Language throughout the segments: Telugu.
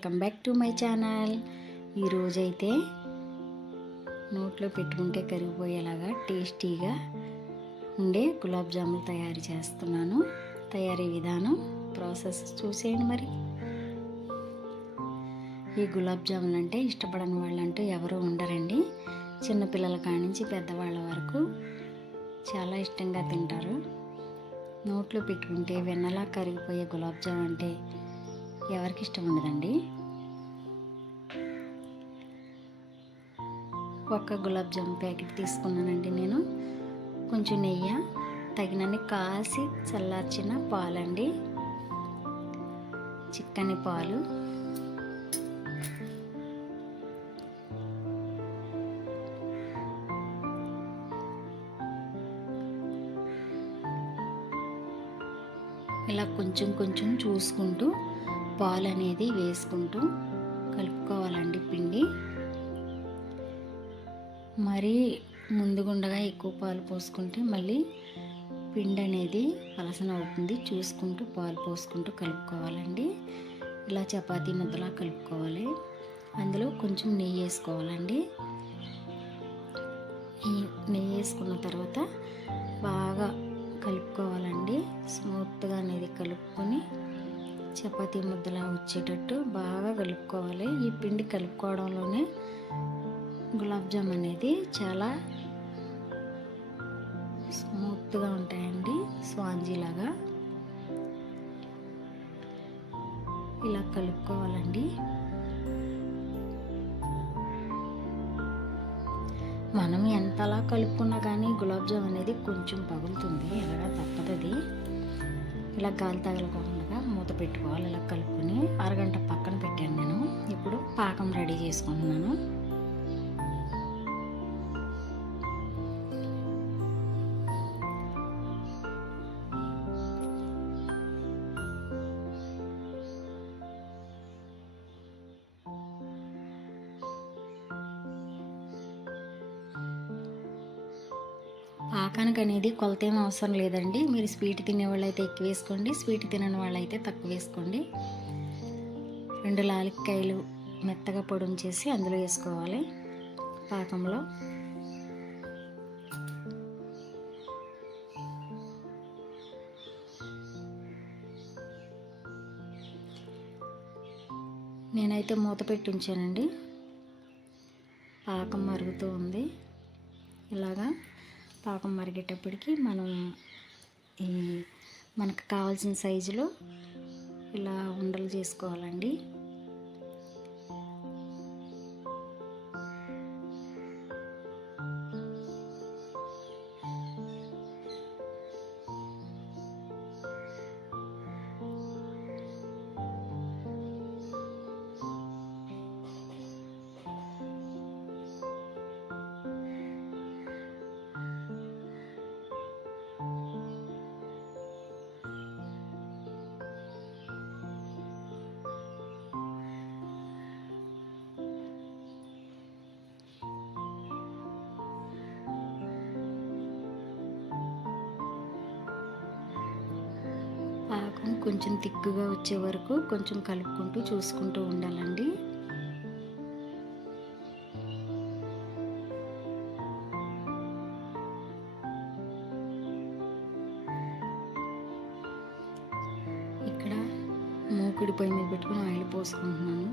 Welcome back to my channel. ఈరోజైతే నోట్లో పెట్టుకుంటే కరిగిపోయేలాగా టేస్టీగా ఉండే గులాబ్ జాములు తయారు చేస్తున్నాను. తయారీ విధానం ప్రాసెస్ చూసేయండి మరి. ఈ గులాబ్ జాములు అంటే ఇష్టపడని వాళ్ళంటూ ఎవరూ ఉండరండి. చిన్నపిల్లల కానించి పెద్దవాళ్ళ వరకు చాలా ఇష్టంగా తింటారు. నోట్లో పెట్టుకుంటే వెన్నలా కరిగిపోయే గులాబ్ జామ్ అంటే ఎవరికి ఇష్టం ఉండదండి ఒక గులాబ్ జామ్ ప్యాకెట్ తీసుకున్నానండి నేను. కొంచెం నెయ్యి తగినన్ని కాసి చల్లార్చిన పాలండి. చిక్కని పాలు. ఇలా కొంచెం కొంచెం చూసుకుంటూ పాలు అనేది వేసుకుంటూ కలుపుకోవాలండి పిండి. మరీ ముందుగుండగా ఎక్కువ పాలు పోసుకుంటే మళ్ళీ పిండి అనేది పలసన అవుతుంది. చూసుకుంటూ పాలు పోసుకుంటూ కలుపుకోవాలండి. ఇలా చపాతీ ముద్దలా కలుపుకోవాలి. అందులో కొంచెం నెయ్యి వేసుకోవాలండి. ఈ నెయ్యి వేసుకున్న తర్వాత బాగా కలుపుకోవాలండి. స్మూత్గా అనేది కలుపుకొని చపాతీ ముద్దలా వచ్చేటట్టు బాగా కలుపుకోవాలి. ఈ పిండి కలుపుకోవడంలోనే గులాబ్ జామ్ అనేది చాలా స్మూత్గా ఉంటాయండి. స్వాంజీ లాగా ఇలా కలుపుకోవాలండి. మనం ఎంతలా కలుపుకున్నా కానీ గులాబ్ జామ్ అనేది కొంచెం పగులుతుంది. ఎలాగా తప్పదది. ఇలా గాలి తగలకుండా పెట్టుకోవాలి. ఇలా కలుపుకొని అరగంట పక్కన పెట్టాను నేను. ఇప్పుడు పాకం రెడీ చేసుకుంటున్నాను. పాకానికి అనేది కొలత ఏం అవసరం లేదండి. మీరు స్వీట్ తినే వాళ్ళైతే ఎక్కువ వేసుకోండి. స్వీట్ తినని వాళ్ళైతే తక్కువ వేసుకోండి. రెండు లాలిక్కాయలు మెత్తగా పొడి చేసి అందులో వేసుకోవాలి పాకంలో. నేనైతే మూత పెట్టి ఉంచానండి. పాకం మరుగుతూ ఉంది. ఇలాగా పాకం మరిగేటప్పటికి మనం ఈ మనకు కావాల్సిన సైజులో ఇలా ఉండలు చేసుకోవాలండి. కొంచెం తిక్కుగా వచ్చే వరకు కొంచెం కలుపుకుంటూ చూసుకుంటూ ఉండాలండి. ఇక్కడ మూకుడి పొయ్యి మీద పెట్టుకుని ఆయిల్ పోసుకుంటున్నాను.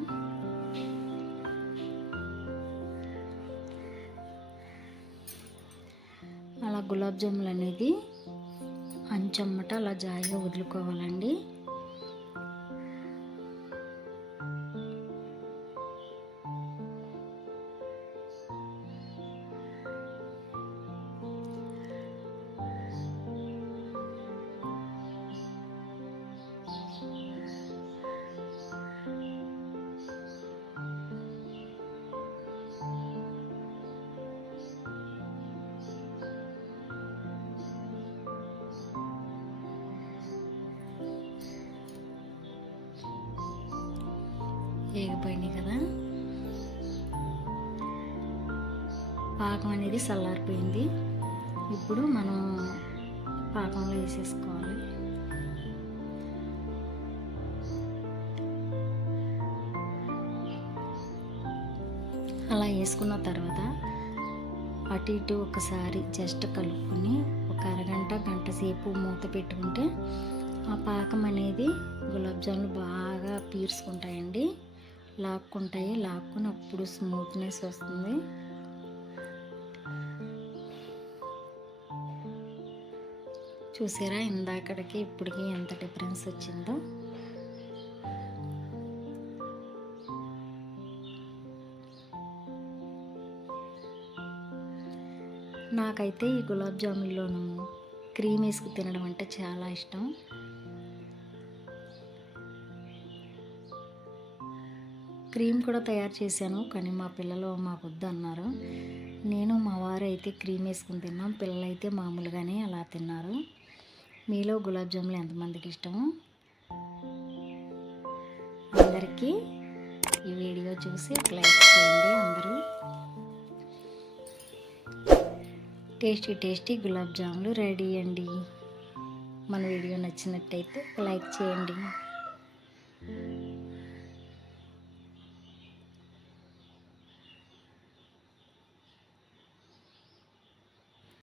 అలా గులాబ్ జాములు అనేది చెమ్మట అలా జాయిగా వదులుకోవాలండి. వేగిపోయినాయి కదా. పాకం అనేది చల్లారిపోయింది. ఇప్పుడు మనం పాకంలో వేసేసుకోవాలి. అలా వేసుకున్న తర్వాత అటు ఇటు ఒకసారి జస్ట్ కలుపుకొని ఒక అరగంట గంట సేపు మూత పెట్టుకుంటే ఆ పాకం అనేది గులాబ్ జాములు బాగా పీల్చుకుంటాయండి లాక్కుంటాయి లాక్కుని అప్పుడు స్మూత్నెస్ వస్తుంది. చూసారా ఇందాకడికి ఇప్పటికి ఎంత డిఫరెన్స్ వచ్చిందో? నాకైతే ఈ గులాబ్ జామున్లోనూ క్రీమ్ వేసుకు తినడం అంటే చాలా ఇష్టం. క్రీమ్ కూడా తయారు చేశాను కానీ మా పిల్లలు మా వద్దు అన్నారు నేను మా వారు అయితే క్రీమ్ వేసుకుని తిన్నాం. పిల్లలు అయితే మామూలుగానే అలా తిన్నారు. మీలో గులాబ్ జాములు ఎంతమందికి ఇష్టము? అందరికీ ఈ వీడియో చూసి ఒక లైక్ చేయండి అందరూ. టేస్టీ టేస్టీ గులాబ్ జాములు రెడీ అండి. మన వీడియో నచ్చినట్టయితే లైక్ చేయండి.